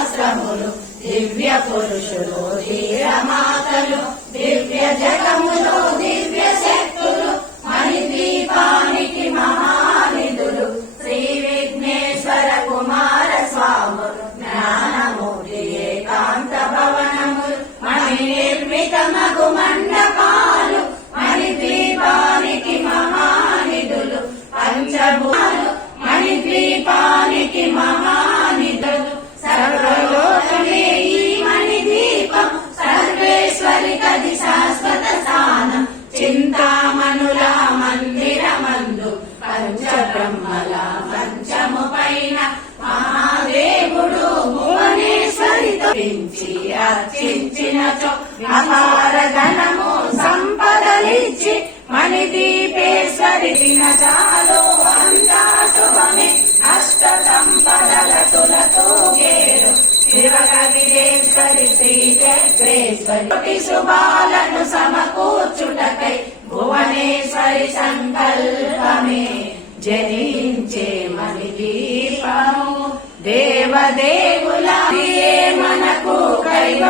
శాస్త్రములు దివ్య పురుషులు ధీరమాతలు దివ్య జగములు దివ్య శక్తులు మణి దీపానికి మహానిధులు శ్రీ విఘ్నేశ్వర కుమార స్వాములు జ్ఞానమూర్తి ఏకాంత భవనములు మణి నిర్మిత మగు మండపాలు మణి దీపానికి మహానిధులు పంచభూతాలు మణి దీపానికి మహా పంచబ్రహ్మల. మంచము పైన మహాదేవుడు భువనేశ్వరితో పెంచి అర్చించినచో అపార ధనము సంపదలిచ్చి మణిదీపేశ్వరి చాలు అంతా శుభమే. అష్ట సంపదల తులతో గేరు శివకవిదేశ్వరి శ్రీ చక్రేశ్వరి. శుభాలను సమకూర్చుటకై భువనేశ్వరి సంకల్పమే. జనించే మని దీపము దేవదేవుల మనకు కైవ